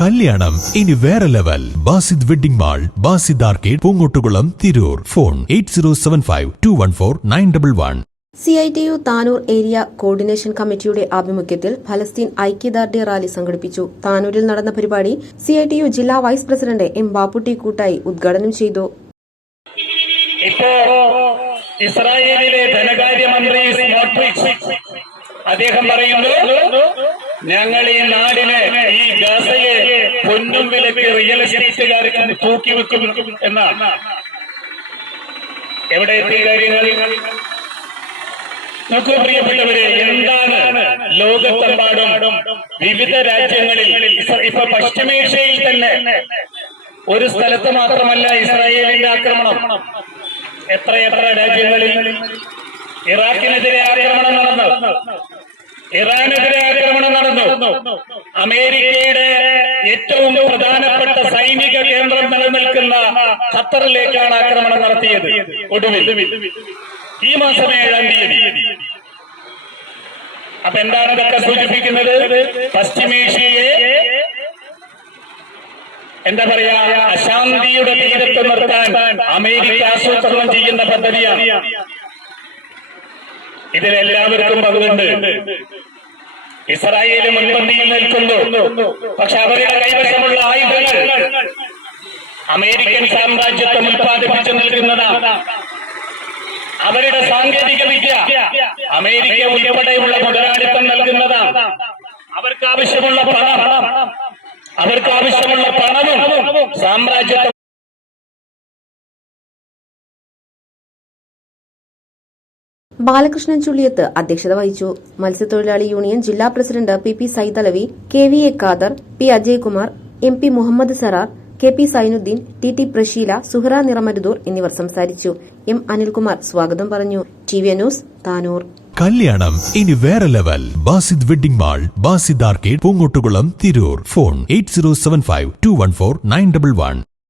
കല്യാണം. ഇനി വേറെ level. Basid wedding mall Basid arcade Poongottukulam Tirur. Phone eight zero seven five two one four nine double one. C I T U Tanur area coordination കമ്മിറ്റിയുടെ ആഭിമുഖ്യത്തിൽ ഫലസ്തീൻ ഐക്യദാർഢ്യ rally സംഘടിപ്പിച്ചു. താനൂരിൽ നടന്ന പരിപാടി സി ഐ ടി യു ജില്ലാ vice president M Bapputty കൂട്ടായി ഉദ്ഘാടനം ചെയ്തു. ഇപ്പോ ഇസ്രായേലിലെ ധനകാര്യമന്ത്രി അദ്ദേഹം പറയുന്നു ഞങ്ങൾ ഈ നാടിനെ റിയൽ എസ്റ്റേറ്റുകാർക്ക് തൂക്കി വെക്കും എന്നാണ്. എവിടെ എത്തിയ കാര്യങ്ങൾ? നോക്കൂ പ്രിയപ്പെട്ടവരെ എന്താണ് ലോകത്തെമ്പാടും വിവിധ രാജ്യങ്ങളിൽ ഇപ്പൊ പശ്ചിമേഷ്യയിൽ തന്നെ ഒരു സ്ഥലത്ത് മാത്രമല്ല ഇസ്രായേലിന്റെ ആക്രമണം. എത്ര എത്ര രാജ്യങ്ങളിൽ ഇറാഖിനെതിരെ ആക്രമണം നടന്നു? ഇറാനെതിരെ ആക്രമണം നടന്നു. അമേരിക്കയുടെ ഏറ്റവും പ്രധാനപ്പെട്ട സൈനിക കേന്ദ്രം നിലനിൽക്കുന്ന ഖത്തറിലേക്കാണ് ആക്രമണം നടത്തിയത്. ഒടുവിൽ. ഈ മാസം ഏഴാം തീയതി. അപ്പൊ എന്താണ് ഇതൊക്കെ സൂചിപ്പിക്കുന്നത്? പശ്ചിമേഷ്യയെ എന്താ പറയാ അശാന്തിയുടെ തീരത്ത് നിർത്താൻ അമേരിക്ക ആസൂത്രണം ചെയ്യുന്ന പദ്ധതിയാണ്. ഇതിലെല്ലാവർക്കും പങ്കുണ്ട്. ഇസ്രായേൽ മുൻപന്തിയിൽ നിൽക്കുന്നു. പക്ഷെ അവരുടെ കൈവശമുള്ള ആയുധങ്ങൾ അമേരിക്കൻ സാമ്രാജ്യത്വം ഉൽപ്പാദിപ്പിച്ചു നിൽക്കുന്നതാണ്. അവരുടെ സാങ്കേതിക വിദ്യ അമേരിക്ക ഉൾപ്പെടെയുള്ള മുതലാളിത്തം നൽകുന്നതാണ്. അവർക്ക് ആവശ്യമുള്ള പണം. അവർക്ക് ആവശ്യമുള്ള പണവും സാമ്രാജ്യത്വം ബാലകൃഷ്ണൻ ചുള്ളിയത്ത് അധ്യക്ഷത വഹിച്ചു. മത്സ്യത്തൊഴിലാളി യൂണിയൻ ജില്ലാ president P P Saithalavi K V A Khader P Ajaykumar M P Muhammad Sarar K P Sainudheen T T Prasheela Suhara Niramarudur എന്നിവർ സംസാരിച്ചു. എം അനിൽകുമാർ സ്വാഗതം പറഞ്ഞു. T V news Tanur. കല്യാണം ഇനി വേറെ level. Basid wedding mall Basid arcade Poongottukulam Tirur. Phone eight zero seven five two one four nine double one.